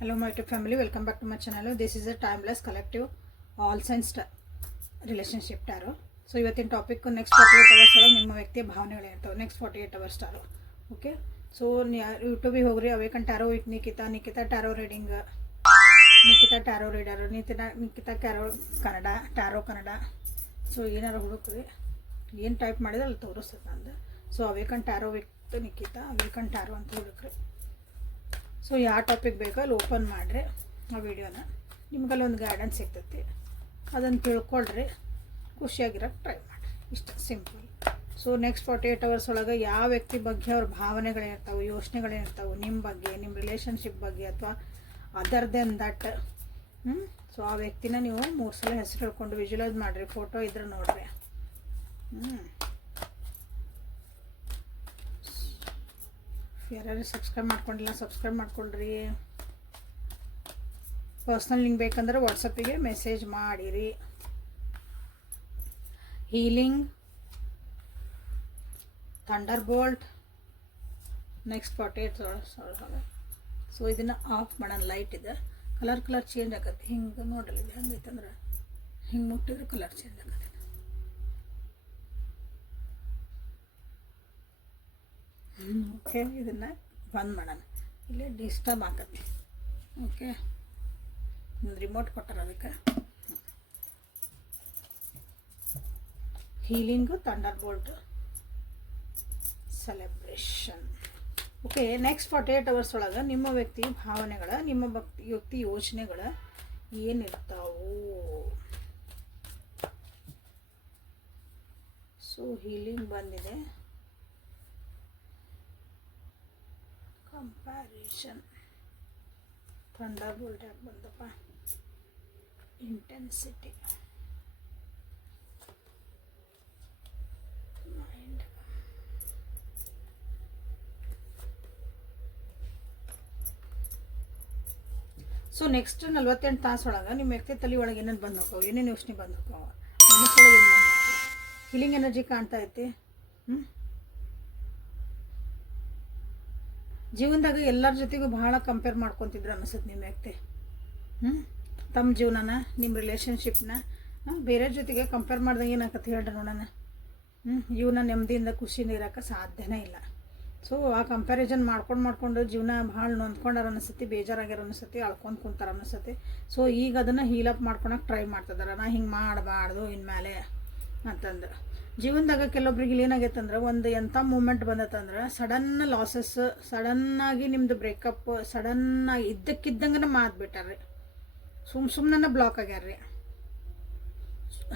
Hello my YouTube family, welcome back to my channel. This is a timeless collective all signs relationship tarot. So ಇವತ್ತಿನ topic next 48 hours ಒಳಗೆ ನಿಮ್ಮ ವ್ಯಕ್ತಿಯ ಭಾವನೆಗಳು ಇರ್ತವೆ. Next 48 hours tarot. Okay, so ಯೂಟ್ಯೂಬಿಗೆ ಹೋಗ್ರಿ, awaken tarot with Nikhita tarot reading, Nikhita tarot reader, Nikhita tarot Kannada. So ಏನಾರು ಹುಡುಕ್ರಿ, ಏನು ಟೈಪ್ ಮಾಡಿದ್ರೆ ಅಲ್ಲಿ ತೋರಿಸ್ತದೆ ನಂದು. So awaken tarot with Nikhita, awaken tarot ಅಂತ ಹುಡುಕ್ರಿ. ಸೊ ಯಾವ ಟಾಪಿಕ್ ಬೇಕೋ ಅಲ್ಲಿ ಓಪನ್ ಮಾಡಿರಿ ಆ ವಿಡಿಯೋನ, ನಿಮ್ಗಲ್ಲಿ ಒಂದು ಗೈಡೆನ್ಸ್ ಸಿಗ್ತೈತಿ, ಅದನ್ನು ತಿಳ್ಕೊಳ್ರಿ, ಖುಷಿಯಾಗಿರೋಕ್ಕೆ ಟ್ರೈ ಮಾಡಿರಿ. ಇಷ್ಟ ಸಿಂಪಲ್. ಸೊ ನೆಕ್ಸ್ಟ್ 48 ಅವರ್ಸ್ ಒಳಗೆ ಯಾವ ವ್ಯಕ್ತಿ ಬಗ್ಗೆ ಅವ್ರ ಭಾವನೆಗಳೇನಿರ್ತಾವೆ, ಯೋಚನೆಗಳೇನಿರ್ತಾವೆ ನಿಮ್ಮ ಬಗ್ಗೆ, ನಿಮ್ಮ ರಿಲೇಷನ್ಶಿಪ್ ಬಗ್ಗೆ, ಅಥವಾ ಅದರ್ ದೆನ್ ದಟ್. ಸೊ ಆ ವ್ಯಕ್ತಿನ ನೀವು 3 ಸಲ ಹೆಸರು ಹೇಳ್ಕೊಂಡು ವಿಜುವಲೈಸ್ ಮಾಡಿರಿ. ಫೋಟೋ ಇದ್ರೆ ನೋಡ್ರಿ. ಯಾರ್ಯಾರು ಸಬ್ಸ್ಕ್ರೈಬ್ ಮಾಡ್ಕೊಂಡಿಲ್ಲ ಸಬ್ಸ್ಕ್ರೈಬ್ ಮಾಡ್ಕೊಳ್ರಿ. ಪರ್ಸ್ನಲ್ ಲಿಂಕ್ ಬೇಕಂದ್ರೆ ವಾಟ್ಸಪ್ಪಿಗೆ ಮೆಸೇಜ್ ಮಾಡಿರಿ. Healing, thunder bolt, next 48 hours. So ಇದನ್ನು ಆಫ್ ಮಾಡೋಣ. ಲೈಟ್ ಇದೆ, ಕಲರ್ ಚೇಂಜ್ ಆಗತ್ತೆ. ಹಿಂಗೆ ನೋಡ್ರಿ, ಇದು ಹೆಂಗೈತೆ ಅಂದ್ರೆ ಹಿಂಗೆ ಮುಟ್ಟಿದ್ರೆ ಕಲರ್ ಚೇಂಜ್ ಆಗತ್ತೆ. ಓಕೆ, ಇದನ್ನು ಬಂದ್ ಮಾಡೋಣ. ಇಲ್ಲಿ ಡಿಸ್ಟರ್ಬ್ ಆಗತ್ತೆ. ಓಕೆ, ಒಂದು ರಿಮೋಟ್ ಕೊಟ್ಟಾರ ಅದಕ್ಕೆ. Healing, thunder bolt, celebration. Okay, next 48 hours ಒಳಗೆ ನಿಮ್ಮ ವ್ಯಕ್ತಿ ಭಾವನೆಗಳ, ನಿಮ್ಮ ವ್ಯಕ್ತಿ ಯೋಚನೆಗಳ ಏನಿರ್ತಾವು. ಸೊ ಹೀಲಿಂಗ್ ಬಂದಿದೆ, ಕಂಪ್ಯಾರಿಷನ್, ಥಂಡರ್ ಬೋಲ್ಟ್ ಯಾಕೆ ಬಂದಪ್ಪ, ಇಂಟೆನ್ಸಿಟಿ, ಮೈಂಡ್. ಸೊ ನೆಕ್ಸ್ಟ್ 48 ತಾಸು ಒಳಗೆ ನಿಮ್ಮ ವ್ಯಕ್ತಿ ತಲೆ ಒಳಗೆ ಏನೇನು ಬಂದು ಹೋಗ್ತಾವೆ, ಏನೇನು ಯೋಚನೆ ಬಂದು ಹೋಗ್ತಾವ, ಮನಸ್ಸೊಳಗೆ ಏನು ಬಂದು ಹೀಲಿಂಗ್ ಎನರ್ಜಿ ಕಾಣ್ತಾ ಐತಿ. ಜೀವನದಾಗ ಎಲ್ಲರ ಜೊತೆಗೂ ಭಾಳ ಕಂಪೇರ್ ಮಾಡ್ಕೊತಿದ್ರು ಅನಿಸುತ್ತೆ ನಿಮ್ಮ ವ್ಯಕ್ತಿ. ತಮ್ಮ ಜೀವನನ, ನಿಮ್ಮ ರಿಲೇಷನ್ಶಿಪ್ನ ಬೇರೆ ಜೊತೆಗೆ ಕಂಪೇರ್ ಮಾಡ್ದಂಗೆ ಏನಾಗತ್ತೆ ಹೇಳ್ರಿ ನೋಡೋಣ. ಜೀವನ ನೆಮ್ಮದಿಯಿಂದ ಖುಷಿಯಿಂದ ಇರೋಕ್ಕೆ ಸಾಧ್ಯನೇ ಇಲ್ಲ. ಸೊ ಆ ಕಂಪ್ಯಾರಿಸನ್ ಮಾಡ್ಕೊಂಡು ಜೀವನ ಭಾಳ ನೊಂದ್ಕೊಂಡಾರ ಅನಿಸುತ್ತೆ, ಬೇಜಾರಾಗ್ಯಾರ ಅನಿಸುತ್ತೆ, ಅಳ್ಕೊಂಡು ಕುಂತಾರ ಅನಿಸುತ್ತೆ. ಸೊ ಈಗ ಅದನ್ನು ಹೀಲಪ್ ಮಾಡ್ಕೊಳಕ್ಕೆ ಟ್ರೈ ಮಾಡ್ತಿದ್ದಾರೆ. ನಾ ಹಿಂಗೆ ಮಾಡಬಾರ್ದು ಇನ್ಮೇಲೆ ಅಂತಂದು. ಜೀವನದಾಗ ಕೆಲವೊಬ್ರಿಗೆ ಏನಾಗೈತೆ ಅಂದ್ರೆ, ಒಂದು ಎಂಥ ಮೂಮೆಂಟ್ ಬಂದತ್ತಂದ್ರೆ ಸಡನ್ ಲಾಸಸ್, ಸಡನ್ನಾಗಿ ನಿಮ್ಮದು ಬ್ರೇಕಪ್, ಸಡನ್ನಾಗಿ ಇದ್ದಕ್ಕಿದ್ದಂಗೆ ಮಾತು ಬಿಟ್ಟಾರ್ರಿ, ಸುಮ್ಮನೆ ಬ್ಲಾಕ್ ಆಗ್ಯಾರ್ರಿ,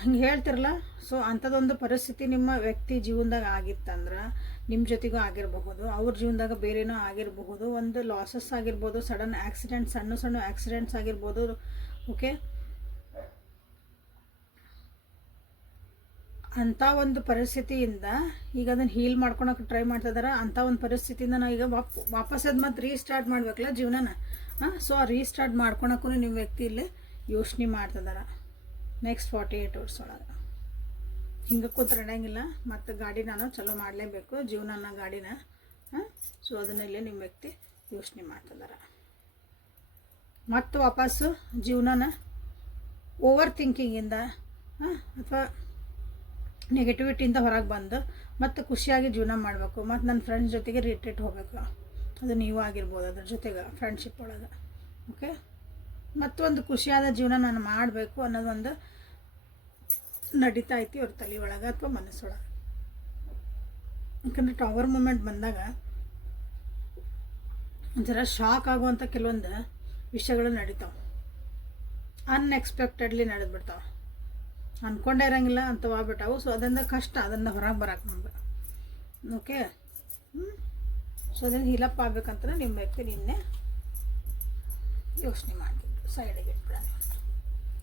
ಹಂಗೆ ಹೇಳ್ತಿರಲ್ಲ. ಸೊ ಅಂಥದ್ದೊಂದು ಪರಿಸ್ಥಿತಿ ನಿಮ್ಮ ವ್ಯಕ್ತಿ ಜೀವನದಾಗ ಆಗಿತ್ತಂದ್ರೆ, ನಿಮ್ಮ ಜೊತೆಗೂ ಆಗಿರಬಹುದು, ಅವ್ರ ಜೀವನದಾಗ ಬೇರೆನೋ ಆಗಿರಬಹುದು, ಒಂದು ಲಾಸಸ್ ಆಗಿರ್ಬೋದು, ಸಡನ್ ಆಕ್ಸಿಡೆಂಟ್, ಸಣ್ಣ ಆಕ್ಸಿಡೆಂಟ್ಸ್ ಆಗಿರ್ಬೋದು. ಓಕೆ, ಅಂಥ ಒಂದು ಪರಿಸ್ಥಿತಿಯಿಂದ ಈಗ ಅದನ್ನು ಹೀಲ್ ಮಾಡ್ಕೊಳಕ್ಕೆ ಟ್ರೈ ಮಾಡ್ತಿದ್ದಾರೆ. ಅಂಥ ಒಂದು ಪರಿಸ್ಥಿತಿಯಿಂದ ನಾವು ಈಗ ವಾಪಸ್ ಅದು ಮತ್ತೆ ರೀಸ್ಟಾರ್ಟ್ ಮಾಡ್ಬೇಕಲ್ಲ ಜೀವನನ. ಸೊ ಆ ರೀಸ್ಟಾರ್ಟ್ ಮಾಡ್ಕೊಳಕ್ಕೂ ನಿಮ್ಮ ವ್ಯಕ್ತಿ ಇಲ್ಲೇ ಯೋಚನೆ ಮಾಡ್ತಿದ್ದಾರೆ. ನೆಕ್ಸ್ಟ್ 48 ಅವರ್ಸ್ ಒಳಗೆ ಹಿಂಗೆ ಕೂತ್ರೆ ನಡೆಯಂಗಿಲ್ಲ, ಮತ್ತು ಗಾಡಿ ನಾನು ಚಲೋ ಮಾಡಲೇಬೇಕು ಜೀವನನ, ಗಾಡಿನ. ಸೊ ಅದನ್ನ ಇಲ್ಲೇ ನಿಮ್ಮ ವ್ಯಕ್ತಿ ಯೋಚನೆ ಮಾಡ್ತಿದ್ದಾರೆ. ಮತ್ತು ವಾಪಸ್ಸು ಜೀವನನ ಓವರ್ ಥಿಂಕಿಂಗಿಂದ ಅಥವಾ ನೆಗೆಟಿವಿಟಿಯಿಂದ ಹೊರಗೆ ಬಂದು ಮತ್ತು ಖುಷಿಯಾಗಿ ಜೀವನ ಮಾಡಬೇಕು. ಮತ್ತು ನನ್ನ ಫ್ರೆಂಡ್ಸ್ ಜೊತೆಗೆ ರಿಟ್ರೀಟ್ ಹೋಗಬೇಕು, ಅದು ನೀವು ಆಗಿರ್ಬೋದು, ಅದ್ರ ಜೊತೆಗೆ ಫ್ರೆಂಡ್ಶಿಪ್ ಒಳಗೆ. ಓಕೆ, ಮತ್ತೊಂದು ಖುಷಿಯಾದ ಜೀವನ ನಾನು ಮಾಡಬೇಕು ಅನ್ನೋದೊಂದು ನಡೀತಾ ಐತಿ ಅವ್ರ ತಲೆ ಒಳಗೆ ಅಥವಾ ಮನಸ್ಸೊಳಗೆ. ಯಾಕಂದರೆ ಟವರ್ ಮೂಮೆಂಟ್ ಬಂದಾಗ ಒಂಥರ ಶಾಕ್ ಆಗುವಂಥ ಕೆಲವೊಂದು ವಿಷಯಗಳು ನಡೀತಾವೆ, ಅನ್ಎಕ್ಸ್ಪೆಕ್ಟೆಡ್ಲಿ ನಡೆದ್ಬಿಡ್ತಾವೆ, ಅಂದ್ಕೊಂಡೇ ಇರೋಂಗಿಲ್ಲ ಅಂಥವಾಗ್ಬಿಟ್ಟಾವು. ಸೊ ಅದರಿಂದ ಕಷ್ಟ, ಅದರಿಂದ ಹೊರಗೆ ಬರೋಕೆ ನಮ್ಗೆ. ಓಕೆ, ಸೊ ಅದನ್ನು ಹೀಲಪ್ ಆಗ್ಬೇಕಂತ ನಿಮ್ಮ ವ್ಯಕ್ತಿ ನಿನ್ನೆ ಯೋಚನೆ ಮಾಡ್ತಿದ್ರು, ಸೈಡಿಗೆ ಇಟ್ಬಿಡೋಣ.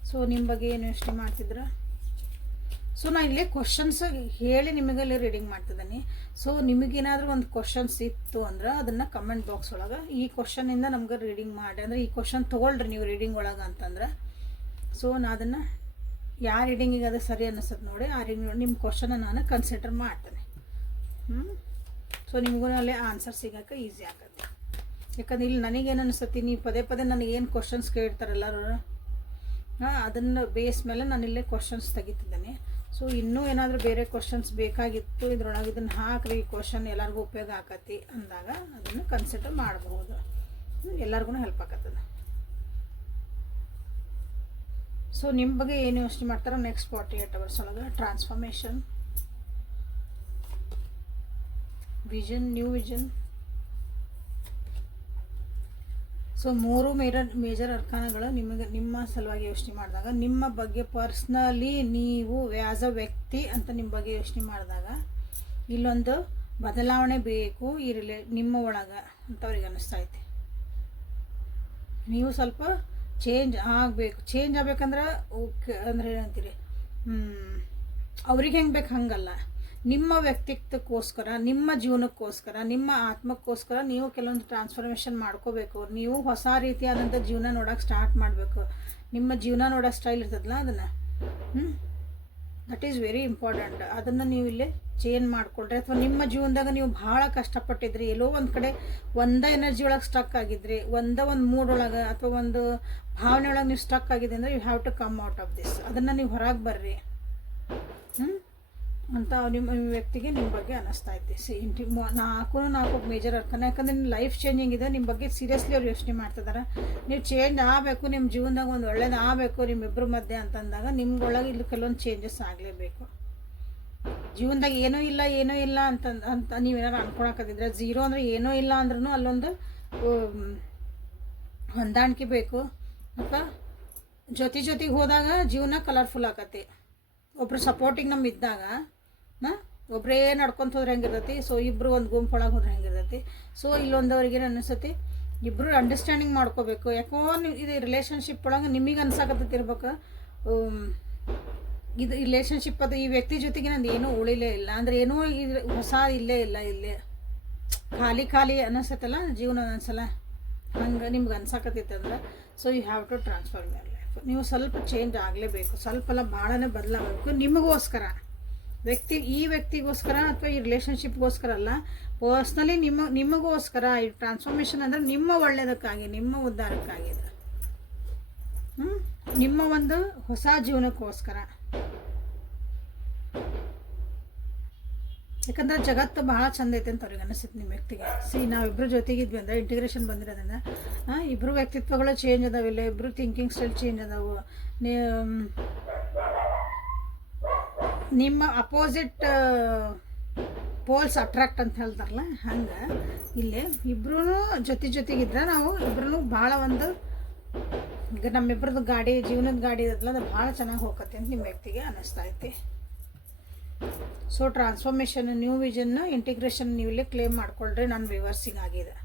ಸೊ ನಿಮ್ಮ ಬಗ್ಗೆ ಏನು ಯೋಚನೆ ಮಾಡ್ತಿದ್ರು. ಸೊ ನಾನು ಇಲ್ಲೇ ಕ್ವಶನ್ಸ್ ಹೇಳಿ ನಿಮಗಲ್ಲಿ ರೀಡಿಂಗ್ ಮಾಡ್ತಿದ್ದೀನಿ. ಸೊ ನಿಮಗೇನಾದರೂ ಒಂದು ಕ್ವಶನ್ಸ್ ಇತ್ತು ಅಂದ್ರೆ ಅದನ್ನು ಕಮೆಂಟ್ ಬಾಕ್ಸ್ ಒಳಗೆ ಈ ಕ್ವಶನಿಂದ ನಮ್ಗೆ ರೀಡಿಂಗ್ ಮಾಡಿ, ಅಂದರೆ ಈ ಕ್ವಶನ್ ತೊಗೊಳ್ರಿ ನೀವು ರೀಡಿಂಗ್ ಒಳಗೆ ಅಂತಂದ್ರೆ. ಸೊ ನಾನು ಅದನ್ನು ಯಾವ ರೀಡಿಂಗಿಗೆ ಅದು ಸರಿ ಅನ್ನಿಸ್ತದೆ ನೋಡಿ, ಆ ರೀಡಿಂಗ್ ನಿಮ್ಮ ಕ್ವಶನ ನಾನು ಕನ್ಸಿಡರ್ ಮಾಡ್ತೇನೆ. ಸೊ ನಿಮಗೂ ಅಲ್ಲೇ ಆನ್ಸರ್ ಸಿಗೋಕ್ಕೆ ಈಸಿ ಆಗುತ್ತೆ. ಯಾಕಂದ್ರೆ ಇಲ್ಲಿ ನನಗೇನು ಅನಿಸ್ತತಿ, ನೀವು ಪದೇ ಪದೇ ನನಗೇನು ಕ್ವಶನ್ಸ್ ಕೇಳ್ತಾರೆ ಎಲ್ಲರೂ, ಅದನ್ನು ಬೇಸ್ ಮೇಲೆ ನಾನು ಇಲ್ಲೇ ಕ್ವಶನ್ಸ್ ತೆಗಿತಿದ್ದೇನೆ. ಸೊ ಇನ್ನೂ ಏನಾದರೂ ಬೇರೆ ಕ್ವಶನ್ಸ್ ಬೇಕಾಗಿತ್ತು ಇದ್ರೊಳಗೆ, ಇದನ್ನು ಹಾಕ್ರಿ, ಈ ಕ್ವಶನ್ ಎಲ್ಲರಿಗೂ ಉಪಯೋಗ ಆಕತಿ ಅಂದಾಗ ಅದನ್ನು ಕನ್ಸಿಡರ್ ಮಾಡಬಹುದು, ಎಲ್ಲರಿಗೂ ಹೆಲ್ಪ್ ಆಕತ್ತದ. ಸೊ ನಿಮ್ಮ ಬಗ್ಗೆ ಏನು ಯೋಚನೆ ಮಾಡ್ತಾರೋ ನೆಕ್ಸ್ಟ್ 48 hours ಒಳಗೆ transformation, vision, new vision. So 3 major ಅರ್ಕಾನಗಳು ನಿಮ್ಮ ಸಲುವಾಗಿ ಯೋಚನೆ ಮಾಡಿದಾಗ, ನಿಮ್ಮ ಬಗ್ಗೆ ಪರ್ಸ್ನಲಿ ನೀವು ಆ್ಯಸ್ ಅ ವ್ಯಕ್ತಿ ಅಂತ ನಿಮ್ಮ ಬಗ್ಗೆ ಯೋಚನೆ ಮಾಡಿದಾಗ ಇಲ್ಲೊಂದು ಬದಲಾವಣೆ ಬೇಕು ನಿಮ್ಮ ಒಳಗೆ ಅಂತ ಅವ್ರಿಗೆ ಅನ್ನಿಸ್ತೈತಿ. ನೀವು ಸ್ವಲ್ಪ ಚೇಂಜ್ ಆಗಬೇಕು. ಚೇಂಜ್ ಆಗ್ಬೇಕಂದ್ರೆ ಓಕೆ ಅಂದರೆ ಏನಂತೀರಿ, ಅವ್ರಿಗೆ ಹೆಂಗೆ ಬೇಕು ಹಂಗಲ್ಲ, ನಿಮ್ಮ ವ್ಯಕ್ತಿತ್ವಕ್ಕೋಸ್ಕರ, ನಿಮ್ಮ ಜೀವನಕ್ಕೋಸ್ಕರ, ನಿಮ್ಮ ಆತ್ಮಕ್ಕೋಸ್ಕರ ನೀವು ಕೆಲವೊಂದು ಟ್ರಾನ್ಸ್ಫಾರ್ಮೇಷನ್ ಮಾಡ್ಕೋಬೇಕು. ನೀವು ಹೊಸ ರೀತಿಯಾದಂಥ ಜೀವನ ನೋಡೋಕೆ ಸ್ಟಾರ್ಟ್ ಮಾಡಬೇಕು. ನಿಮ್ಮ ಜೀವನ ನೋಡೋ ಸ್ಟೈಲ್ ಇರ್ತದಲ್ಲ ಅದನ್ನು, ದಟ್ ಈಸ್ ವೆರಿ ಇಂಪಾರ್ಟೆಂಟ್. ಅದನ್ನು ನೀವು ಇಲ್ಲಿ ಚೇಂಜ್ ಮಾಡಿಕೊಳ್ರಿ. ಅಥವಾ ನಿಮ್ಮ ಜೀವನದಾಗ ನೀವು ಭಾಳ ಕಷ್ಟಪಟ್ಟಿದ್ರಿ, ಎಲ್ಲೋ ಒಂದು ಕಡೆ ಒಂದೇ ಎನರ್ಜಿ ಒಳಗೆ ಸ್ಟಕ್ ಆಗಿದ್ರಿ, ಒಂದು ಮೂಡ್ ಒಳಗೆ ಅಥವಾ ಒಂದು ಭಾವನೆ ಒಳಗೆ ನೀವು ಸ್ಟಕ್ ಆಗಿದೆ ಅಂದರೆ you have to come out of this. ಅದನ್ನು ನೀವು ಹೊರಗೆ ಬರ್ರಿ ಅಂತ ನಿಮ್ಮ ವ್ಯಕ್ತಿಗೆ ನಿಮ್ಮ ಬಗ್ಗೆ ಅನ್ನಿಸ್ತಾ ಐತಿ. 4 ಮೇಜರ್ ಅರ್ಕನ. ಯಾಕಂದರೆ ನಿಮ್ಮ ಲೈಫ್ ಚೇಂಜಿಂಗ್ ಇದೆ, ನಿಮ್ಮ ಬಗ್ಗೆ ಸೀರಿಯಸ್ಲಿ ಅವ್ರು ಯೋಚನೆ ಮಾಡ್ತಿದ್ದಾರೆ. ನೀವು ಚೇಂಜ್ ಆಗಬೇಕು, ನಿಮ್ಮ ಜೀವನದಾಗ ಒಂದು ಒಳ್ಳೇದು ಆಗಬೇಕು ನಿಮ್ಮಿಬ್ಬರ ಮಧ್ಯೆ ಅಂತಂದಾಗ ನಿಮ್ಗೊಳಗೆ ಇಲ್ಲಿ ಕೆಲವೊಂದು ಚೇಂಜಸ್ ಆಗಲೇಬೇಕು. ಜೀವನದಾಗ ಏನೂ ಇಲ್ಲ ಅಂತ ನೀವೇನಾರು ಅನ್ಕೊಳಕತ್ತಿದ್ರೆ, ಝೀರೋ ಅಂದರೆ ಏನೂ ಇಲ್ಲ ಅಂದ್ರೂ ಅಲ್ಲೊಂದು ಹೊಂದಾಣಿಕೆ ಬೇಕು. ಅಥವಾ ಜೊತೆಗೆ ಹೋದಾಗ ಜೀವನ ಕಲರ್ಫುಲ್ ಆಕತಿ. ಒಬ್ರು ಸಪೋರ್ಟಿಂಗ್ ನಮ್ಮ ಇದ್ದಾಗ ಒಬ್ಬರೇ ನಡ್ಕೊತ ಹೋದ್ರೆ ಹೆಂಗಿರ್ತೈತಿ. ಸೊ ಇಬ್ಬರು ಒಂದು ಗುಂಪೊಳಗೆ ಹೋದ್ರೆ ಹೆಂಗಿರ್ತೈತಿ. ಸೊ ಇಲ್ಲೊಂದವ್ರಿಗೆ ಏನು ಅನಿಸ್ತೈತಿ, ಇಬ್ಬರು ಅಂಡರ್ಸ್ಟ್ಯಾಂಡಿಂಗ್ ಮಾಡ್ಕೋಬೇಕು. ಯಾಕೋ ಇದು ರಿಲೇಷನ್ಶಿಪ್ ಒಳಗೆ ನಿಮಗೆ ಅನ್ಸಾಕತ್ತಿರ್ಬೇಕು, ಇದು ರಿಲೇಷನ್ಶಿಪ್ ಅದು ಈ ವ್ಯಕ್ತಿ ಜೊತೆಗೆ ನಂದು ಏನೂ ಉಳಿಲೇ ಇಲ್ಲ ಅಂದರೆ ಏನೋ ಇದು ಹೊಸ ಇಲ್ಲೇ ಖಾಲಿ ಅನ್ನಿಸ್ತೈತಲ್ಲ ಜೀವನ ಒಂದೊಂದ್ಸಲ, ಹಂಗೆ ನಿಮ್ಗೆ ಅನ್ಸಾಕತ್ತೈತಂದ್ರೆ so you have to transform your life. ನೀವು ಸ್ವಲ್ಪ ಚೇಂಜ್ ಆಗಲೇಬೇಕು, ಸ್ವಲ್ಪಲ್ಲ ಭಾಳನೇ ಬದಲಾಗಬೇಕು ನಿಮಗೋಸ್ಕರ. ಈ ವ್ಯಕ್ತಿಗೋಸ್ಕರ ಅಥವಾ ಈ ರಿಲೇಷನ್ಶಿಪ್ಗೋಸ್ಕರ ಅಲ್ಲ, ಪರ್ಸ್ನಲಿ ನಿಮಗೋಸ್ಕರ. ಈ ಟ್ರಾನ್ಸ್ಫಾರ್ಮೇಷನ್ ಅಂದರೆ ನಿಮ್ಮ ಒಳ್ಳೆಯದಕ್ಕಾಗಿ, ನಿಮ್ಮ ಉದ್ಧಾರಕ್ಕಾಗಿದೆ, ನಿಮ್ಮ ಒಂದು ಹೊಸ ಜೀವನಕ್ಕೋಸ್ಕರ. ಯಾಕಂದ್ರೆ ಜಗತ್ತು ಭಾಳ ಚಂದ ಐತೆ ಅಂತ ಅವ್ರಿಗೆ ಅನಿಸುತ್ತೆ ನಿಮ್ಮ ವ್ಯಕ್ತಿಗೆ. ನಾವಿಬ್ಬರು ಜೊತೆಗಿದ್ವಿ ಅಂದರೆ ಇಂಟಿಗ್ರೇಷನ್ ಬಂದಿರೋದ್ರಿಂದ ಇಬ್ಬರು ವ್ಯಕ್ತಿತ್ವಗಳು ಚೇಂಜ್ ಅದಾವಿಲ್ಲ, ಇಬ್ಬರು ಥಿಂಕಿಂಗ್ ಸ್ಟೈಲ್ ಚೇಂಜ್ ಅದಾವು. ನಿಮ್ಮ ಅಪೋಸಿಟ್ ಪೋಲ್ಸ್ ಅಟ್ರಾಕ್ಟ್ ಅಂತ ಹೇಳ್ತಾರಲ್ಲ ಹಂಗೆ ಇಲ್ಲಿ ಇಬ್ಬರೂ ಜೊತೆಗಿದ್ರೆ ನಾವು ಇಬ್ಬರೂ ಭಾಳ ಒಂದು ಈಗ ನಮ್ಮಿಬ್ಬರದ್ದು ಜೀವನದ ಗಾಡಿ ಇರೋದಲ್ಲ ಅದು ಭಾಳ ಚೆನ್ನಾಗಿ ಹೋಗತ್ತೆ ಅಂತ ನಿಮ್ಮ ವ್ಯಕ್ತಿಗೆ ಅನ್ನಿಸ್ತಾ ಐತಿ. ಸೊ ಟ್ರಾನ್ಸ್ಫಾರ್ಮೇಷನ್, ನ್ಯೂ ವಿಷನ್ನ, ಇಂಟಿಗ್ರೇಷನ್ ನೀವು ಇಲ್ಲಿ ಕ್ಲೇಮ್ ಮಾಡ್ಕೊಳ್ರಿ. ನಾನು ರಿವರ್ಸಿಂಗ್ ಆಗಿದೆ.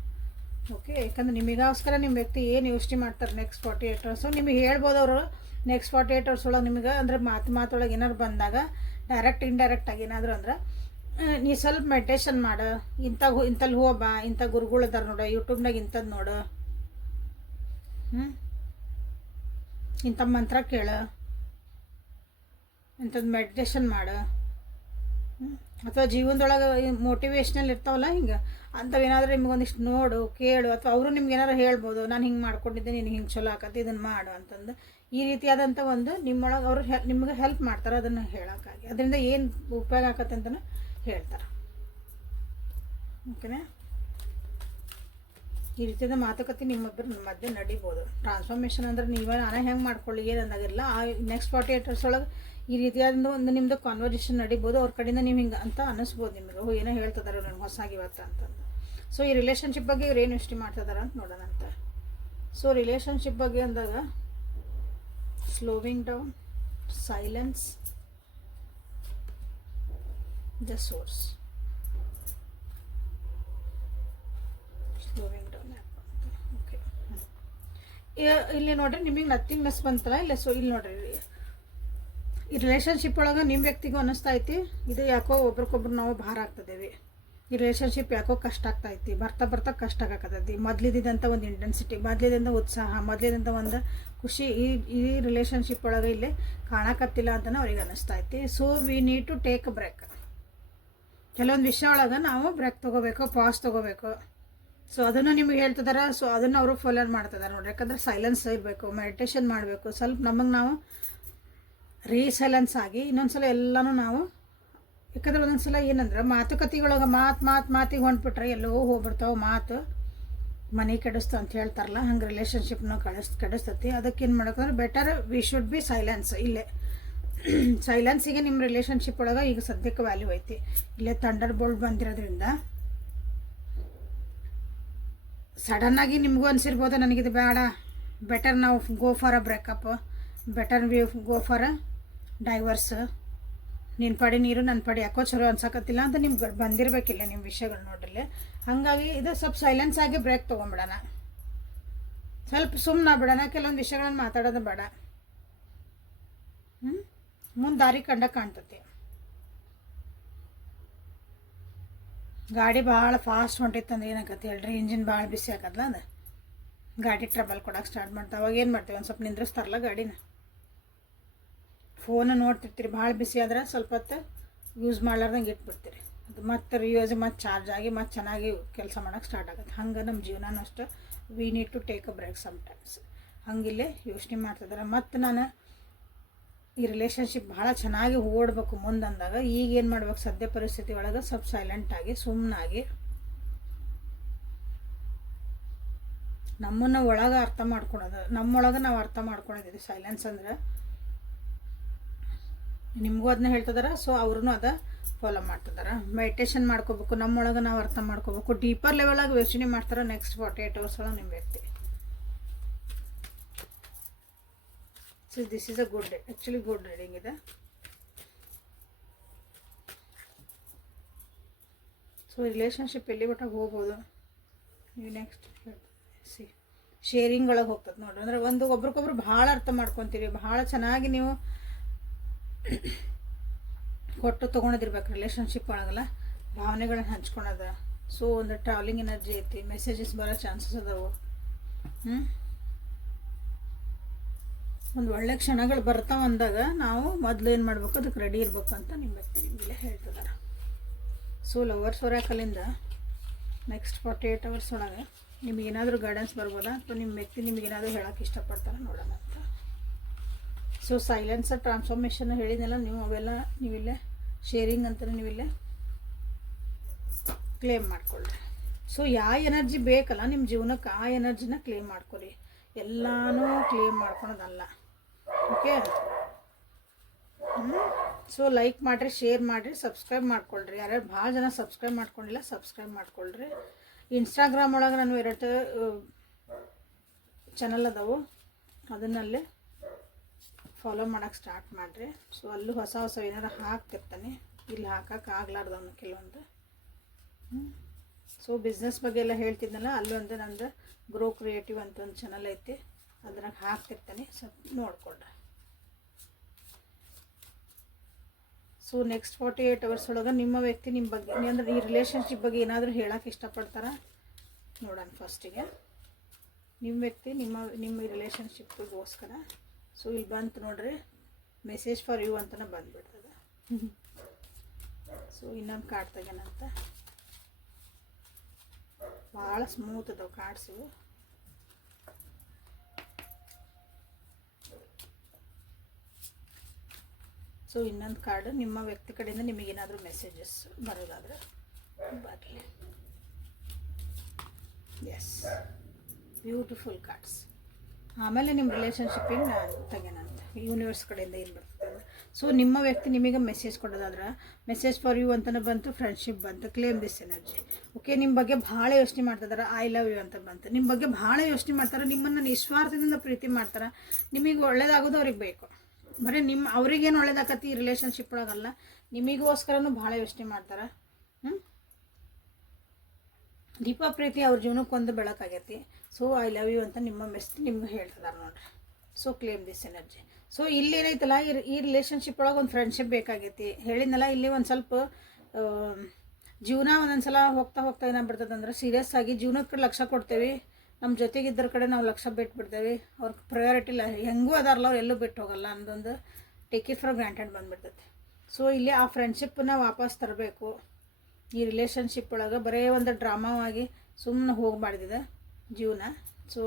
ಓಕೆ, ಯಾಕಂದ್ರೆ ನಿಮಗೋಸ್ಕರ ನಿಮ್ಮ ವ್ಯಕ್ತಿ ಏನು ಯೋಚನೆ ಮಾಡ್ತಾರೆ ನೆಕ್ಸ್ಟ್ 48 hours ನಿಮಗೆ ಹೇಳ್ಬೋದು. ಅವರು ನೆಕ್ಸ್ಟ್ 48 hours ಒಳಗೆ ನಿಮಗೆ ಅಂದರೆ ಮಾತೊಳಗೆ ಏನಾದ್ರು ಬಂದಾಗ ಡೈರೆಕ್ಟ್ ಇಂಡೈರೆಕ್ಟ್ ಆಗಿ ಏನಾದರೂ ಅಂದ್ರೆ ನೀ ಸ್ವಲ್ಪ ಮೆಡಿಟೇಷನ್ ಮಾಡು, ಇಂಥಲ್ಲಿ ಹೋಗ್ಬಾ, ಇಂಥ ಗುರುಗಳು ಅದಾರ ನೋಡು, ಯೂಟ್ಯೂಬ್ನಾಗ ಇಂಥದ್ದು ನೋಡು, ಇಂಥ ಮಂತ್ರ ಕೇಳು, ಇಂಥದ್ದು ಮೆಡಿಟೇಷನ್ ಮಾಡು. ಅಥವಾ ಜೀವನದೊಳಗೆ ಮೋಟಿವೇಶ್ನಲ್ ಇರ್ತಾವಲ್ಲ ಹಿಂಗೆ ಅಂಥವೇನಾದ್ರೂ ನಿಮ್ಗೊಂದಿಷ್ಟು ನೋಡು, ಕೇಳು. ಅಥವಾ ಅವರು ನಿಮ್ಗೆ ಏನಾರು ಹೇಳ್ಬೋದು, ನಾನು ಹಿಂಗೆ ಮಾಡ್ಕೊಂಡಿದ್ದೆ, ನೀನು ಹಿಂಗೆ ಚಲೋ ಆಕತ್ತೆ, ಇದನ್ನು ಮಾಡು ಅಂತಂದು. ಈ ರೀತಿಯಾದಂಥ ಒಂದು ನಿಮ್ಮೊಳಗೆ ಅವರು ನಿಮ್ಗೆ ಹೆಲ್ಪ್ ಮಾಡ್ತಾರೆ ಅದನ್ನು ಹೇಳೋಕ್ಕಾಗಿ. ಅದರಿಂದ ಏನು ಉಪಯೋಗ ಆಕತ್ತೆ ಅಂತಲೂ ಹೇಳ್ತಾರೆ. ಓಕೆನಾ? ಈ ರೀತಿಯಾದ ಮಾತುಕತೆ ನಿಮ್ಮೊಬ್ಬರ ಮಧ್ಯೆ ನಡಿಬೋದು. ಟ್ರಾನ್ಸ್ಫಾರ್ಮೇಷನ್ ಅಂದ್ರೆ ನಾನೇ ಹೆಂಗೆ ಮಾಡ್ಕೊಳ್ಳಿ ಏನಂದಾಗಿಲ್ಲ. ಆ ನೆಕ್ಸ್ಟ್ 48 hours ಒಳಗೆ ಈ ರೀತಿಯಾದ ಒಂದು ನಿಮ್ಮದು ಕಾನ್ವರ್ಸೇಷನ್ ನಡಿಬೋದು. ಅವ್ರ ಕಡೆಯಿಂದ ನೀವು ಹಿಂಗೆ ಅಂತ ಅನ್ನಿಸ್ಬೋದು ನಿಮಗೆ, ಏನೋ ಹೇಳ್ತಿದಾರೆ ನನಗೆ ಹೊಸಾಗಿವತ್ತು ಅಂತಂದು. ಸೊ ಈ ರಿಲೇಷನ್ಶಿಪ್ ಬಗ್ಗೆ ಇವ್ರು ಏನು ಯೋಚನೆ ಮಾಡ್ತಿದಾರೆ ಅಂತ ನೋಡೋಣ ಅಂತ. ಸೊ ರಿಲೇಷನ್ಶಿಪ್ ಬಗ್ಗೆ ಅಂದಾಗ slowing down, silence, the source. Slowing down. Okay, ಇಲ್ಲಿ ನೋಡ್ರಿ ನಿಮಗೆ ನಥಿಂಗ್ನೆಸ್ ಬಂತಲ್ಲ ಇಲ್ಲ. ಸೊ ಇಲ್ಲಿ ನೋಡ್ರಿ ಈ ರಿಲೇಷನ್ಶಿಪ್ ಒಳಗೆ ನಿಮ್ಮ ವ್ಯಕ್ತಿಗೂ ಅನ್ನಿಸ್ತಾ ಐತಿ ಇದು ಯಾಕೋ ಒಬ್ರಿಗೊಬ್ರು ನಾವು ಭಾರ ಆಗ್ತದೇವಿ. ಈ ರಿಲೇಷನ್ಶಿಪ್ ಯಾಕೋ ಕಷ್ಟ ಆಗ್ತಾಯಿತಿ, ಬರ್ತಾ ಕಷ್ಟ ಆಗಕತ್ತೈತಿ. ಮೊದಲಿದ್ದಂಥ ಒಂದು ಇಂಟೆನ್ಸಿಟಿ, ಮೊದಲಿದ್ದಂಥ ಉತ್ಸಾಹ, ಮೊದಲಿದ್ದಂಥ ಒಂದು ಖುಷಿ ಈ ರಿಲೇಷನ್ಶಿಪ್ ಒಳಗೆ ಇಲ್ಲಿ ಕಾಣಕತ್ತಿಲ್ಲ ಅಂತಲೇ ಅವ್ರಿಗೆ ಅನ್ನಿಸ್ತಾ ಐತಿ. So we need to take break. ಕೆಲವೊಂದು ವಿಷಯ ಒಳಗೆ ನಾವು ಬ್ರೇಕ್ ತೊಗೋಬೇಕು, ಪಾಸ್ ತೊಗೋಬೇಕು. ಸೊ ಅದನ್ನು ನಿಮಗೆ ಹೇಳ್ತಿದಾರೆ. ಸೊ ಅದನ್ನು ಅವರು ಫಾಲೋ ಮಾಡ್ತಿದ್ದಾರೆ ನೋಡ್ರಿ. ಯಾಕಂದ್ರೆ ಸೈಲೆನ್ಸ್ ಇರಬೇಕು, ಮೆಡಿಟೇಷನ್ ಮಾಡಬೇಕು, ಸ್ವಲ್ಪ ನಮಗೆ ನಾವು ರೀಸೈಲೆನ್ಸ್ ಆಗಿ ಇನ್ನೊಂದ್ಸಲ ಎಲ್ಲನೂ ನಾವು, ಯಾಕಂದ್ರೆ ಒಂದೊಂದ್ಸಲ ಏನಂದ್ರೆ ಮಾತುಕತೆಗಳೊಳಗೆ ಮಾತಿಗೆ ಹೊಂಟ್ಬಿಟ್ರೆ ಎಲ್ಲೋ ಹೋಗ್ಬಿಡ್ತಾವೆ, ಮಾತು ಮನೆ ಕೆಡಿಸ್ತು ಅಂತ ಹೇಳ್ತಾರಲ್ಲ, ಹಂಗೆ ರಿಲೇಷನ್ಶಿಪ್ನ ಕೆಡಿಸ್ತತಿ. ಅದಕ್ಕೇನು ಮಾಡೋಕಂದ್ರೆ better we should be silence. ಇಲ್ಲೇ ಸೈಲೆನ್ಸಿಗೆ ನಿಮ್ಮ ರಿಲೇಷನ್ಶಿಪ್ ಒಳಗೆ ಈಗ ಸದ್ಯಕ್ಕೆ ವ್ಯಾಲ್ಯೂ ಐತಿ. ಇಲ್ಲೇ ಥಂಡರ್ ಬೋಲ್ಟ್ ಬಂದಿರೋದ್ರಿಂದ ಸಡನ್ನಾಗಿ ನಿಮಗೂ ಅನಿಸಿರ್ಬೋದು ನನಗಿದು ಬೇಡ, ಬೆಟರ್ ನಾವು go for a breakup, better we go for a divorce, ನಿನ್ನ ಪಡಿ ನೀರು ನನ್ನ ಪಡಿ ಯಾಕೋ ಚಲೋ ಅನ್ಸಕತ್ತಿಲ್ಲ ಅಂತ ನಿಮ್ಗೆ ಬಂದಿರಬೇಕಿಲ್ಲ ನಿಮ್ಮ ವಿಷಯಗಳು ನೋಡ್ರಿ. ಹಾಗಾಗಿ ಇದು ಸ್ವಲ್ಪ ಸೈಲೆನ್ಸ್ ಆಗಿ ಬ್ರೇಕ್ ತೊಗೊಂಬಿಡೋಣ, ಸ್ವಲ್ಪ ಸುಮ್ಮನೆ ಬಿಡೋಣ, ಕೆಲವೊಂದು ವಿಷಯಗಳನ್ನು ಮಾತಾಡೋದು ಬೇಡ. ಮುಂದೆ ದಾರಿ ಕಾಣ್ತತಿ. ಗಾಡಿ ಭಾಳ ಫಾಸ್ಟ್ ಹೊಂಟಿತ್ತಂದ್ರೆ ಏನಾಗತ್ತೆ ಹೇಳ್ರಿ, ಇಂಜಿನ್ ಭಾಳ ಬಿಸಿ ಆಗತ್ತಲ್ಲ, ಅದು ಗಾಡಿ ಟ್ರಬಲ್ ಕೊಡೋಕೆ ಸ್ಟಾರ್ಟ್ ಮಾಡ್ತಾವೆ. ಅವಾಗ ಏನು ಮಾಡ್ತೀವಿ, ಒಂದು ಸ್ವಲ್ಪ ನಿಂದ್ರಿಸ್ತಾರಲ್ಲ ಗಾಡಿನ. ಫೋನ್ ನೋಡ್ತಿರ್ತೀರಿ, ಭಾಳ ಬಿಸಿ ಆದ್ರೆ ಸ್ವಲ್ಪ ಹೊತ್ತು ಯೂಸ್ ಮಾಡ್ಲಾರ್ದಂಗೆ ಇಟ್ಬಿಡ್ತೀರಿ, ಅದು ಮತ್ತೆ ರಿಯೂಸ್ ಮತ್ತೆ ಚಾರ್ಜ್ ಆಗಿ ಮತ್ತೆ ಚೆನ್ನಾಗಿ ಕೆಲಸ ಮಾಡೋಕೆ ಸ್ಟಾರ್ಟ್ ಆಗುತ್ತೆ. ಹಂಗೆ ನಮ್ಮ ಜೀವನನೂ ಅಷ್ಟು we need to take a break sometimes. ಹಂಗಿಲ್ಲೇ ಯೋಚನೆ ಮಾಡ್ತಿದ್ದಾರೆ. ಮತ್ತು ನಾನು ಈ ರಿಲೇಷನ್ಶಿಪ್ ಭಾಳ ಚೆನ್ನಾಗಿ ಓಡಬೇಕು ಮುಂದಂದಾಗ ಈಗ ಏನು ಮಾಡ್ಬೇಕು, ಸದ್ಯ ಪರಿಸ್ಥಿತಿ ಒಳಗೆ ಸ್ವಲ್ಪ ಸೈಲೆಂಟಾಗಿ ಸುಮ್ಮನಾಗಿ ನಮ್ಮನ್ನು ಒಳಗೆ ಅರ್ಥ ಮಾಡ್ಕೊಳೋದು, ನಮ್ಮೊಳಗೆ ನಾವು ಅರ್ಥ ಮಾಡ್ಕೊಂಡಿದ್ದೀವಿ. ಸೈಲೆನ್ಸ್ ಅಂದ್ರೆ ನಿಮಗೂ ಅದನ್ನ ಹೇಳ್ತಿದಾರೆ. ಸೊ ಅವ್ರೂ ಅದ ಫಾಲೋ ಮಾಡ್ತಿದ್ದಾರೆ. ಮೆಡಿಟೇಷನ್ ಮಾಡ್ಕೋಬೇಕು, ನಮ್ಮೊಳಗೆ ನಾವು ಅರ್ಥ ಮಾಡ್ಕೋಬೇಕು, ಡೀಪರ್ ಲೆವೆಲಾಗಿ ಯೋಚನೆ ಮಾಡ್ತಾರೆ. ನೆಕ್ಸ್ಟ್ 48 hours ಒಳಗೆ ನಿಮ್ಮ ವ್ಯಕ್ತಿ. So this is a good actually good reading ಇದೆ. ಸೊ ರಿಲೇಷನ್ಶಿಪ್ ಎಲ್ಲಿ ಬಿಟ್ಟಾಗ ಹೋಗ್ಬೋದು ನೀವು. ನೆಕ್ಸ್ಟ್ ಶೇರಿಂಗ್ ಒಳಗೆ ಹೋಗ್ತದೆ ನೋಡ್ರಿ. ಅಂದರೆ ಒಬ್ರಿಗೊಬ್ರು ಭಾಳ ಅರ್ಥ ಮಾಡ್ಕೊತೀರಿ, ಭಾಳ ಚೆನ್ನಾಗಿ ನೀವು ಕೊಟ್ಟು ತೊಗೊಂಡಿರ್ಬೇಕು ರಿಲೇಷನ್ಶಿಪ್ ಒಳಗೆಲ್ಲ, ಭಾವನೆಗಳನ್ನ ಹಂಚ್ಕೊಳೋದ. ಸೊ ಒಂದು ಟ್ರಾವೆಲಿಂಗ್ ಎನರ್ಜಿ ಐತಿ, ಮೆಸೇಜಸ್ ಬರೋ ಚಾನ್ಸಸ್ ಅದಾವು. ಒಂದು ಒಳ್ಳೆ ಕ್ಷಣಗಳು ಬರ್ತಾವ ಅಂದಾಗ ನಾವು ಮೊದಲು ಏನು ಮಾಡ್ಬೇಕು, ಅದಕ್ಕೆ ರೆಡಿ ಇರಬೇಕು ಅಂತ ನಿಮ್ಮ ವ್ಯಕ್ತಿ ನಿಮಗೆಲ್ಲ ಹೇಳ್ತಿದ್ದಾರೆ. ಸೊ ಲವರ್ಸ್ ಹೊರಕಲಿಂದ ನೆಕ್ಸ್ಟ್ 48 hours ಒಳಗೆ ನಿಮಗೇನಾದರೂ ಗೈಡೆನ್ಸ್ ಬರ್ಬೋದಾ, ಅಥವಾ ನಿಮ್ಮ ವ್ಯಕ್ತಿ ನಿಮಗೇನಾದರೂ ಹೇಳೋಕೆ ಇಷ್ಟಪಡ್ತಾರೆ ನೋಡೋಣ ಅಂತ. ಸೊ ಸೈಲೆನ್ಸ್ ಟ್ರಾನ್ಸ್ಫಾರ್ಮೇಷನ್ ಹೇಳಿದ್ನಲ್ಲ ನೀವು, ಅವೆಲ್ಲ ನೀವಿಲ್ಲೇ ಶೇರಿಂಗ್ ಅಂತ ನೀವಿಲ್ಲೇ ಕ್ಲೇಮ್ ಮಾಡ್ಕೊಳ್ಳ್ರಿ. ಸೊ ಯಾವ ಎನರ್ಜಿ ಬೇಕಲ್ಲ ನಿಮ್ಮ ಜೀವನಕ್ಕೆ ಆ ಎನರ್ಜಿನ ಕ್ಲೇಮ್ ಮಾಡ್ಕೊರಿ. ಎಲ್ಲನೂ ಕ್ಲೇಮ್ ಮಾಡ್ಕೊಳೋದಲ್ಲ. ಓಕೆ. ಸೊ ಲೈಕ್ ಮಾಡಿರಿ, ಶೇರ್ ಮಾಡಿರಿ, ಸಬ್ಸ್ಕ್ರೈಬ್ ಮಾಡ್ಕೊಳ್ರಿ. ಯಾರ್ಯಾರು ಭಾಳ ಜನ ಸಬ್ಸ್ಕ್ರೈಬ್ ಮಾಡ್ಕೊಂಡಿಲ್ಲ ಸಬ್ಸ್ಕ್ರೈಬ್ ಮಾಡ್ಕೊಳ್ರಿ. ಇನ್ಸ್ಟಾಗ್ರಾಮ್ ಒಳಗೆ ನಾನು 2 ಚಾನಲ್ ಅದಾವು, ಅದನ್ನಲ್ಲೇ ಫಾಲೋ ಮಾಡೋಕ್ಕೆ ಸ್ಟಾರ್ಟ್ ಮಾಡಿರಿ. ಸೊ ಅಲ್ಲೂ ಹೊಸ ಏನಾರು ಹಾಕ್ತಿರ್ತಾನೆ, ಇಲ್ಲಿ ಹಾಕಕ್ಕೆ ಆಗ್ಲಾರ್ದವನು ಕೆಲವೊಂದು. ಸೊ ಬಿಸ್ನೆಸ್ ಬಗ್ಗೆ ಎಲ್ಲ ಹೇಳ್ತಿದ್ನಲ್ಲ, ಅಲ್ಲೊಂದು ನಂದು ಗ್ರೋ ಕ್ರಿಯೇಟಿವ್ ಅಂತ ಒಂದು ಚಾನಲ್ ಐತಿ, ಅದ್ರಾಗ ಹಾಕ್ತಿರ್ತಾನೆ, ಸ್ವಲ್ಪ ನೋಡ್ಕೊಳ್ರಿ. ಸೊ ನೆಕ್ಸ್ಟ್ 48 hours ಒಳಗೆ ನಿಮ್ಮ ವ್ಯಕ್ತಿ ನಿಮ್ಮ ಬಗ್ಗೆ ಅಂದರೆ ಈ ರಿಲೇಷನ್ಶಿಪ್ ಬಗ್ಗೆ ಏನಾದರೂ ಹೇಳೋಕೆ ಇಷ್ಟಪಡ್ತಾರ ನೋಡೋಣ. ಫಸ್ಟಿಗೆ ನಿಮ್ಮ ವ್ಯಕ್ತಿ ನಿಮ್ಮ ರಿಲೇಷನ್ಶಿಪ್ಗೋಸ್ಕರ. ಸೊ ಇಲ್ಲಿ ಬಂತು ನೋಡ್ರಿ, ಮೆಸೇಜ್ ಫಾರ್ ಯು ಅಂತಲೇ ಬಂದುಬಿಡ್ತದೆ. ಸೊ ಇನ್ನೊಂದು ಕಾರ್ಡ್ ತೆಗೆನಂತ, ಭಾಳ ಸ್ಮೂತ್ ಅದಾವೆ ಕಾರ್ಡ್ಸ್ ಇವು. ಸೊ ಇನ್ನೊಂದು ಕಾರ್ಡ್, ನಿಮ್ಮ ವ್ಯಕ್ತಿ ಕಡೆಯಿಂದ ನಿಮಗೇನಾದರೂ ಮೆಸೇಜಸ್ ಬರೋದಾದರೆ ಬರಲಿ. Yes, beautiful cards. ಆಮೇಲೆ ನಿಮ್ಮ ರಿಲೇಷನ್ಶಿಪ್ಪಿಗೆ ನಾನು ತೆಗೆನಂತ ಯೂನಿವರ್ಸ್ ಕಡೆಯಿಂದ ಏನು ಬರ್ತದೆ. ಸೊ ನಿಮ್ಮ ವ್ಯಕ್ತಿ ನಿಮಗೆ ಮೆಸೇಜ್ ಕೊಡೋದಾದ್ರೆ ಮೆಸೇಜ್ ಫಾರ್ ಯು ಅಂತಲೇ ಬಂತು, ಫ್ರೆಂಡ್ಶಿಪ್ ಬಂತು, ಕ್ಲೇಮ್ ದಿಸ್ ಎನರ್ಜಿ. ಓಕೆ, ನಿಮ್ಮ ಬಗ್ಗೆ ಭಾಳ ಯೋಚನೆ ಮಾಡ್ತಿದ್ದಾರೆ, ಐ ಲವ್ ಯು ಅಂತ ಬಂತು. ನಿಮ್ಮ ಬಗ್ಗೆ ಭಾಳ ಯೋಚನೆ ಮಾಡ್ತಾರೆ, ನಿಮ್ಮನ್ನು ನಿಸ್ವಾರ್ಥದಿಂದ ಪ್ರೀತಿ ಮಾಡ್ತಾರೆ, ನಿಮಗೆ ಒಳ್ಳೇದಾಗೋದು ಅವ್ರಿಗೆ ಬೇಕು. ಬರೀ ಅವ್ರಿಗೇನು ಒಳ್ಳೇದಾಕತಿ ಈ ರಿಲೇಷನ್ಶಿಪ್ ಒಳಗಲ್ಲ, ನಿಮಗೋಸ್ಕರನೂ ಭಾಳ ಯೋಚನೆ ಮಾಡ್ತಾರೆ. ದೀಪ ಪ್ರೀತಿ ಅವ್ರ ಜೀವನಕ್ಕೊಂದು ಬೆಳಕಾಗೈತಿ. ಸೊ ಐ ಲವ್ ಯು ಅಂತ ನಿಮ್ಮ ಮೆಸೇಜ್ ನಿಮ್ಗೆ ಹೇಳ್ತಿದ್ದಾರೆ ನೋಡ್ರಿ. So claim this energy. So ಇಲ್ಲಿ ಏನೈತಲ್ಲ, ಈ ರಿಲೇಷನ್ಶಿಪ್ ಒಳಗೆ ಒಂದು ಫ್ರೆಂಡ್ಶಿಪ್ ಬೇಕಾಗೈತಿ ಹೇಳಿದ್ನಲ್ಲ. ಇಲ್ಲಿ ಒಂದು ಸ್ವಲ್ಪ ಜೀವನ ಒಂದೊಂದು ಸಲ ಹೋಗ್ತಾ ಏನಾಗ್ಬಿಡ್ತದೆ ಅಂದ್ರೆ, ಸೀರಿಯಸ್ ಆಗಿ ಜೀವನದ ಕಡೆ ಲಕ್ಷ್ಯ ಕೊಡ್ತೇವೆ, ನಮ್ಮ ಜೊತೆಗಿದ್ದರ ಕಡೆ ನಾವು ಲಕ್ಷ್ಯ ಬಿಟ್ಬಿಡ್ತೇವೆ. ಅವ್ರಿಗೆ ಪ್ರಯಾರಿಟಿ ಇಲ್ಲ, ಹೆಂಗೂ ಅದಾರಲ್ಲ ಅವ್ರು ಎಲ್ಲೂ ಬಿಟ್ಟು ಹೋಗಲ್ಲ ಅನ್ನೊಂದು ಟೇಕ್ ಇಟ್ ಫಾರ್ ಗ್ರಾಂಟೆಡ್ ಬಂದುಬಿಡ್ತೈತೆ. ಸೊ ಇಲ್ಲಿ ಆ ಫ್ರೆಂಡ್ಶಿಪ್ಪನ್ನ ವಾಪಸ್ ತರಬೇಕು. ಈ ರಿಲೇಷನ್ಶಿಪ್ ಒಳಗೆ ಬರೀ ಒಂದು ಡ್ರಾಮಾವಾಗಿ ಸುಮ್ಮನೆ ಹೋಗಬಾರ್ದಿದೆ ಜೀವನ. ಸೊ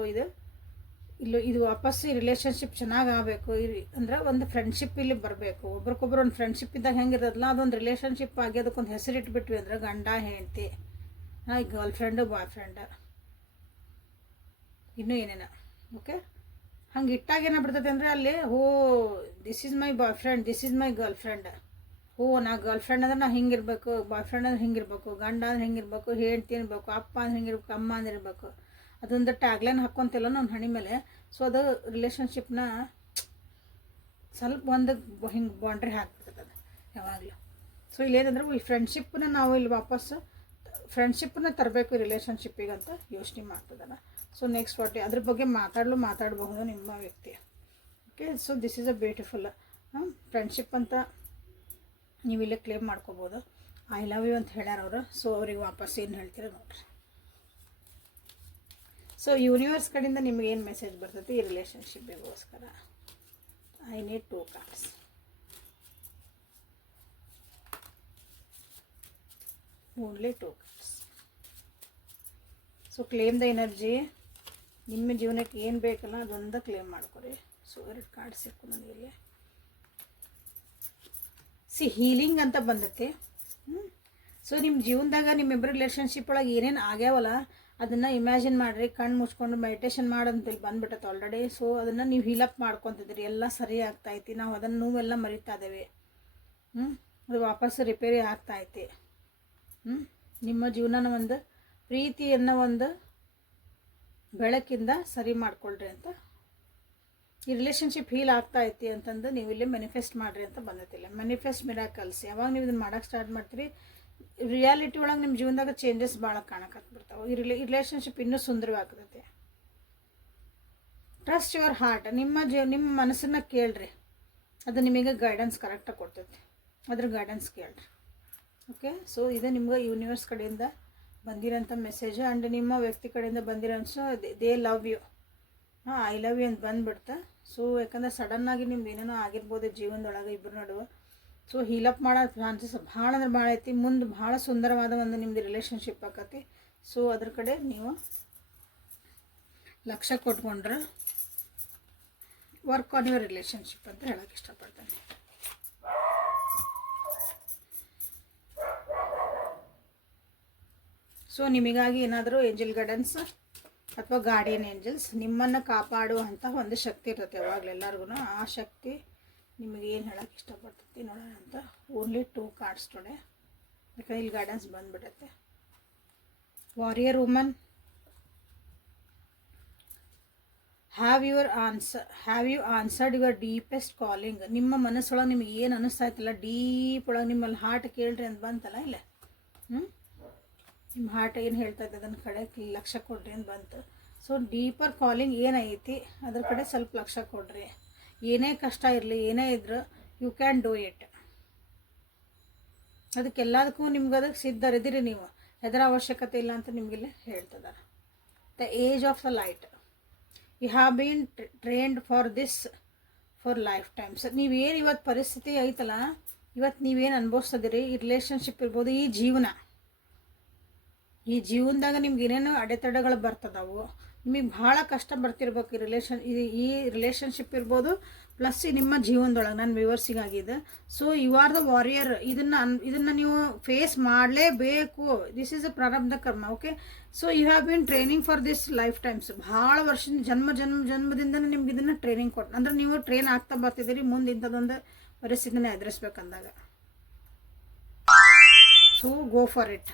ಇದು ವಾಪಸ್ ಈ ರಿಲೇಷನ್ಶಿಪ್ ಚೆನ್ನಾಗಿ ಆಗಬೇಕು ಅಂದ್ರೆ ಒಂದು ಫ್ರೆಂಡ್ಶಿಪ್ ಇಲ್ಲಿ ಬರಬೇಕು. ಒಬ್ರಿಗೊಬ್ರು ಒಂದು ಫ್ರೆಂಡ್ಶಿಪ್ ಇದ್ದಾಗ ಹೆಂಗಿರೋದಲ್ಲ ಅದೊಂದು ರಿಲೇಷನ್ಶಿಪ್ ಆಗಿ ಅದಕ್ಕೊಂದು ಹೆಸರಿಟ್ಬಿಟ್ವಿ ಅಂದ್ರೆ ಗಂಡ ಹೆಂಡತಿ, ಗರ್ಲ್ ಫ್ರೆಂಡು ಬಾಯ್ ಫ್ರೆಂಡ್, ಇನ್ನೂ ಏನೇನ. ಓಕೆ, ಹಂಗೆ ಇಟ್ಟಾಗ ಏನಾಗ್ಬಿಡ್ತೈತೆ ಅಂದರೆ ಅಲ್ಲಿ this is my boyfriend, this is my girlfriend. ನಾ ಗರ್ಲ್ ಫ್ರೆಂಡ್ ಅಂದ್ರೆ ನಾ ಹಿಂಗಿರ್ಬೇಕು, ಬಾಯ್ ಫ್ರೆಂಡ್ ಅಂದ್ರೆ ಹಿಂಗಿರ್ಬೇಕು, ಗಂಡ ಅಂದ್ರೆ ಹಿಂಗಿರ್ಬೇಕು, ಹೆಂಡ್ತಿ ಇರಬೇಕು, ಅಪ್ಪ ಅಂದ್ರೆ ಹಿಂಗಿರ್ಬೇಕು, ಅಮ್ಮ ಅಂದ್ರೆ ಇರಬೇಕು. ಅದೊಂದು ಟ್ಯಾಗ್ಲೈನ್ ಹಾಕ್ಕೊಂತಿಲ್ಲ ನಮ್ಮ ಹಣಿ ಮೇಲೆ. ಸೊ ಅದು ರಿಲೇಷನ್ಶಿಪ್ನ ಸ್ವಲ್ಪ ಒಂದು ಹಿಂಗೆ ಬೌಂಡ್ರಿ ಹಾಕ್ಬಿಡ್ತದೆ ಅದು ಯಾವಾಗಲೂ. ಸೊ ಇಲ್ಲೇನಂದ್ರೆ ಈ ಫ್ರೆಂಡ್ಶಿಪ್ಪನ್ನ ನಾವು ಇಲ್ಲಿ ವಾಪಸ್ ಫ್ರೆಂಡ್ಶಿಪ್ಪನ್ನ ತರಬೇಕು ರಿಲೇಷನ್ಶಿಪ್ಪಿಗೆ ಅಂತ ಯೋಚನೆ ಮಾಡ್ತದಲ್ಲ. ಸೊ ನೆಕ್ಸ್ಟ್ ಅದ್ರ ಬಗ್ಗೆ ಮಾತಾಡಬಹುದು ನಿಮ್ಮ ವ್ಯಕ್ತಿ. Okay, so this is a beautiful friendship ಅಂತ ನೀವು ಇಲ್ಲೇ ಕ್ಲೇಮ್ ಮಾಡ್ಕೋಬೋದು. ಐ ಲವ್ ಯು ಅಂತ ಹೇಳ್ಯಾರ ಅವರು. ಸೊ ಅವ್ರಿಗೆ ವಾಪಸ್ ಏನು ಹೇಳ್ತೀರ ನೋಡ್ರಿ. ಸೊ ಯೂನಿವರ್ಸ್ ಕಡೆಯಿಂದ ನಿಮ್ಗೆ ಏನು ಮೆಸೇಜ್ ಬರ್ತೈತಿ ಈ ರಿಲೇಷನ್ಶಿಪ್ಪಿಗೋಸ್ಕರ? I need 2 cards. Only 2 cards. So claim the energy. ನಿಮ್ಮ ಜೀವನಕ್ಕೆ ಏನು ಬೇಕಲ್ಲ ಅದೊಂದು ಕ್ಲೇಮ್ ಮಾಡ್ಕೊರಿ. ಸೊ 2 ಕಾರ್ಡ್ಸ್ ಸಿಕ್ಕು ನನಗೆ ಇಲ್ಲಿ. ಹೀಲಿಂಗ್ ಅಂತ ಬಂದೈತಿ. ಸೊ ನಿಮ್ಮ ಜೀವನದಾಗ ನಿಮ್ಮಿಬ್ಬರು ರಿಲೇಷನ್ಶಿಪ್ ಒಳಗೆ ಏನೇನು ಆಗ್ಯಾವಲ್ಲ ಅದನ್ನು ಇಮ್ಯಾಜಿನ್ ಮಾಡಿರಿ, ಕಣ್ಣು ಮುಚ್ಕೊಂಡು ಮೆಡಿಟೇಷನ್ ಮಾಡಂತೇಳಿ ಬಂದ್ಬಿಟ್ಟೈತೆ ಆಲ್ರೆಡಿ. ಸೊ ಅದನ್ನು ನೀವು ಹೀಲಪ್ ಮಾಡ್ಕೊತಿದ್ದೀರಿ, ಎಲ್ಲ ಸರಿ ಆಗ್ತಾಯಿತಿ. ನಾವು ಅದನ್ನು ನೋವೆಲ್ಲ ಮರಿತಾ ಇದ್ದೇವೆ. ಅದು ವಾಪಸ್ ರಿಪೇರಿ ಆಗ್ತಾಯಿತಿ. ನಿಮ್ಮ ಜೀವನನ ಒಂದು ಪ್ರೀತಿಯನ್ನು ಒಂದು ಬೆಳಕಿಂದ ಸರಿ ಮಾಡ್ಕೊಳ್ರಿ ಅಂತ. ಈ ರಿಲೇಷನ್ಶಿಪ್ ಹೀಲ್ ಆಗ್ತಾಯಿತಿ ಅಂತಂದು ನೀವು ಇಲ್ಲಿ ಮ್ಯಾನಿಫೆಸ್ಟ್ ಮಾಡಿರಿ ಅಂತ ಬಂದೈತಿಲ್ಲ. Manifest miracles. ಯಾವಾಗ ನೀವು ಇದನ್ನು ಮಾಡೋಕ್ಕೆ ಸ್ಟಾರ್ಟ್ ಮಾಡ್ತೀರಿ ರಿಯಾಲಿಟಿ ಒಳಗೆ ನಿಮ್ಮ ಜೀವನದಾಗ ಚೇಂಜಸ್ ಭಾಳ ಕಾಣಕತ್ಬಿಡ್ತಾವೆ. ಈ ರಿಲೇಷನ್ಶಿಪ್ ಇನ್ನೂ ಸುಂದರವಾಗ್ತೈತೆ. Trust your heart. ನಿಮ್ಮ ಮನಸ್ಸನ್ನು ಕೇಳ್ರಿ, ಅದು ನಿಮಗೆ ಗೈಡೆನ್ಸ್ ಕರೆಕ್ಟಾಗಿ ಕೊಡ್ತೈತಿ. ಅದ್ರ ಗೈಡೆನ್ಸ್ ಕೇಳ್ರಿ. ಓಕೆ, ಸೊ ಇದು ನಿಮ್ಗೆ ಯೂನಿವರ್ಸ್ ಕಡೆಯಿಂದ ಬಂದಿರೋಂಥ ಮೆಸೇಜ್. ಆ್ಯಂಡ್ ನಿಮ್ಮ ವ್ಯಕ್ತಿ ಕಡೆಯಿಂದ ಬಂದಿರೋ they love you. I love you ಅಂತ ಬಂದುಬಿಡ್ತಾ. ಸೊ ಯಾಕಂದ್ರೆ ಸಡನ್ನಾಗಿ ನಿಮ್ದು ಏನೇನೋ ಆಗಿರ್ಬೋದು ಜೀವನದೊಳಗೆ ಇಬ್ಬರು ನಡುವೆ. ಸೊ ಹೀಲಪ್ ಮಾಡೋ ಚಾನ್ಸಸ್ ಭಾಳ ಅಂದ್ರೆ ಭಾಳ ಐತಿ. ಮುಂದೆ ಭಾಳ ಸುಂದರವಾದ ಒಂದು ನಿಮ್ಮದು ರಿಲೇಷನ್ಶಿಪ್ ಆಕತಿ. ಸೊ ಅದ್ರ ಕಡೆ ನೀವು ಲಕ್ಷ್ಯ ಕೊಟ್ಕೊಂಡ್ರೆ ವರ್ಕ್ ಆನ್ ಯುವರ್ ರಿಲೇಷನ್ಶಿಪ್ ಅಂತ ಹೇಳೋಕ್ಕೆ ಇಷ್ಟಪಡ್ತೇನೆ. ಸೊ ನಿಮಗಾಗಿ ಏನಾದರೂ ಏಂಜಲ್ ಗೈಡೆನ್ಸ್ ಅಥವಾ ಗಾರ್ಡಿಯನ್ ಏಂಜಲ್ಸ್ ನಿಮ್ಮನ್ನು ಕಾಪಾಡುವಂಥ ಒಂದು ಶಕ್ತಿ ಇರುತ್ತೆ ಯಾವಾಗಲೂ ಎಲ್ಲರಿಗೂ. ಆ ಶಕ್ತಿ ನಿಮಗೆ ಏನು ಹೇಳೋಕ್ಕೆ ಇಷ್ಟಪಡ್ತೈತಿ ನೋಡೋಣ ಅಂತ. Only 2 cards today. ಯಾಕಂದ್ರೆ ಇಲ್ಲಿ ಗೈಡೆನ್ಸ್ ಬಂದುಬಿಡುತ್ತೆ. Warrior woman. Have you answered your deepest calling. ನಿಮ್ಮ ಮನಸ್ಸೊಳಗೆ ನಿಮಗೆ ಏನು ಅನ್ನಿಸ್ತಾ ಇತ್ತಲ್ಲ ಡೀಪ್ ಒಳಗೆ ನಿಮ್ಮಲ್ಲಿ ಹಾರ್ಟ್ ಕೇಳ್ರಿ ಅಂತ ಬಂತಲ್ಲ ಇಲ್ಲ. ನಿಮ್ಮ ಹಾರ್ಟ್ ಏನು ಹೇಳ್ತಾ ಇದ್ದ ಅದನ್ನ ಕಡೆ ಲಕ್ಷ್ಯ ಕೊಡ್ರಿ ಅಂತ ಬಂತು. ಸೊ ಡೀಪರ್ ಕಾಲಿಂಗ್ ಏನೈತಿ ಅದ್ರ ಕಡೆ ಸ್ವಲ್ಪ ಲಕ್ಷ್ಯ ಕೊಡ್ರಿ. ಏನೇ ಕಷ್ಟ ಇರಲಿ ಏನೇ ಇದ್ರು ಯು ಕ್ಯಾನ್ ಡೂ ಇಟ್. ಅದಕ್ಕೆಲ್ಲದಕ್ಕೂ ನಿಮ್ಗೆ ಅದಕ್ಕೆ ಸಿದ್ಧರಿದ್ದೀರಿ ನೀವು. ಹೆದರ ಅವಶ್ಯಕತೆ ಇಲ್ಲ ಅಂತ ನಿಮಗಿಲ್ಲಿ ಹೇಳ್ತಿದ್ದಾರೆ. The age of the light. You have been trained for lifetimes. ನೀವೇನು ಇವತ್ತು ಪರಿಸ್ಥಿತಿ ಐತಲ್ಲ, ಇವತ್ತು ನೀವೇನು ಅನುಭವಿಸ್ತದಿರಿ, ಈ ರಿಲೇಷನ್ಶಿಪ್ ಇರ್ಬೋದು, ಈ ಜೀವನದಾಗ ನಿಮ್ಗೆ ಏನೇನೋ ಅಡೆತಡೆಗಳು ಬರ್ತದವು. ನಿಮಗೆ ಭಾಳ ಕಷ್ಟ ಬರ್ತಿರ್ಬೇಕು ಈ ರಿಲೇಷನ್ಶಿಪ್ ಇರ್ಬೋದು ಪ್ಲಸ್ ನಿಮ್ಮ ಜೀವನದೊಳಗೆ ನನ್ನ ವ್ಯೂವರ್ಸಿಗಾಗಿದೆ. So you are the warrior. ಇದನ್ನು ನೀವು ಫೇಸ್ ಮಾಡಲೇಬೇಕು. ದಿಸ್ ಈಸ್ ಅ ಪ್ರಾರಬ್ಧ ಕರ್ಮ. Okay, so you have been training for this lifetimes. ಭಾಳ ವರ್ಷ ಜನ್ಮದಿಂದನೇ ನಿಮ್ಗೆ ಇದನ್ನು ಟ್ರೈನಿಂಗ್ ಕೊಟ್ಟು ಅಂದ್ರೆ ನೀವು ಟ್ರೈನ್ ಆಗ್ತಾ ಬರ್ತಿದ್ದೀರಿ ಮುಂದೆ ಇಂಥದ್ದೊಂದು ಪರಿಸ್ಥಿತಿನ ಎದುರಿಸ್ಬೇಕಂದಾಗ. So go for it.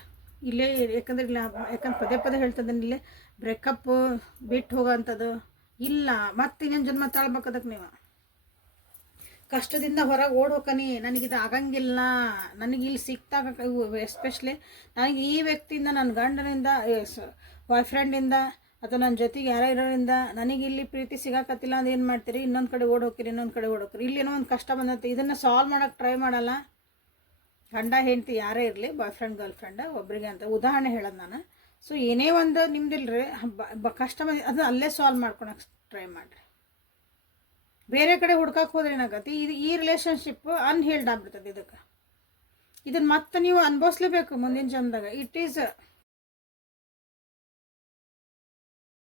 ಇಲ್ಲೇ ಯಾಕಂದ್ರೆ ಪದೇ ಹೇಳ್ತದೇನೆ ಇಲ್ಲೇ ಬ್ರೇಕಪ್ ಬಿಟ್ಟು ಹೋಗೋಂಥದ್ದು ಇಲ್ಲ. ಮತ್ತೆ ಇನ್ನೇನು ಜನ್ಮ ತಾಳ್ಬೇಕದಕ್ಕೆ ನೀವು ಕಷ್ಟದಿಂದ ಹೊರಗೆ ಓಡೋಕನಿ. ನನಗಿದು ಆಗಂಗಿಲ್ಲ, ನನಗೆ ಇಲ್ಲಿ ಸಿಕ್ತಾಗ ಎಸ್ಪೆಷಲಿ ನನಗೆ ಈ ವ್ಯಕ್ತಿಯಿಂದ ನನ್ನ ಗಂಡನಿಂದ ಬಾಯ್ ಫ್ರೆಂಡಿಂದ ಅಥವಾ ನನ್ನ ಜೊತೆಗೆ ಯಾರೋ ಇರೋರಿಂದ ನನಗೆ ಇಲ್ಲಿ ಪ್ರೀತಿ ಸಿಗಾಕತ್ತಿಲ್ಲ ಅಂದ್ರೆ ಏನು ಮಾಡ್ತೀರಿ? ಇನ್ನೊಂದು ಕಡೆ ಓಡೋಕಿರಿ, ಇಲ್ಲಿ ಏನೋ ಒಂದು ಕಷ್ಟ ಬಂದೈತೆ. ಇದನ್ನು ಸಾಲ್ವ್ ಮಾಡೋಕ್ಕೆ ಟ್ರೈ ಮಾಡಲ್ಲ. ಗಂಡ ಹೆಂಡತಿ ಯಾರೇ ಇರಲಿ, ಬಾಯ್ ಫ್ರೆಂಡ್ ಗರ್ಲ್ ಫ್ರೆಂಡ್ ಒಬ್ಬರಿಗೆ ಅಂತ ಉದಾಹರಣೆ ಹೇಳೋದು ನಾನು. ಸೊ ಏನೇ ಒಂದು ನಿಮ್ದಿಲ್ರಿ ಕಷ್ಟ ಬಂದು ಅದು ಅಲ್ಲೇ ಸಾಲ್ವ್ ಮಾಡ್ಕೊಳಕ್ಕೆ ಟ್ರೈ ಮಾಡಿರಿ. ಬೇರೆ ಕಡೆ ಹುಡ್ಕಕ್ಕೆ ಹೋದ್ರೆ ಏನಾಗತ್ತೆ, ಈ ರಿಲೇಷನ್ಶಿಪ್ ಅನ್ಹೇಲ್ಡ್ ಆಗ್ಬಿಡ್ತದೆ. ಇದನ್ನು ಮತ್ತೆ ನೀವು ಅನುಭವಿಸ್ಲೇಬೇಕು ಮುಂದಿನ ಜನ್ಮದಾಗ. It is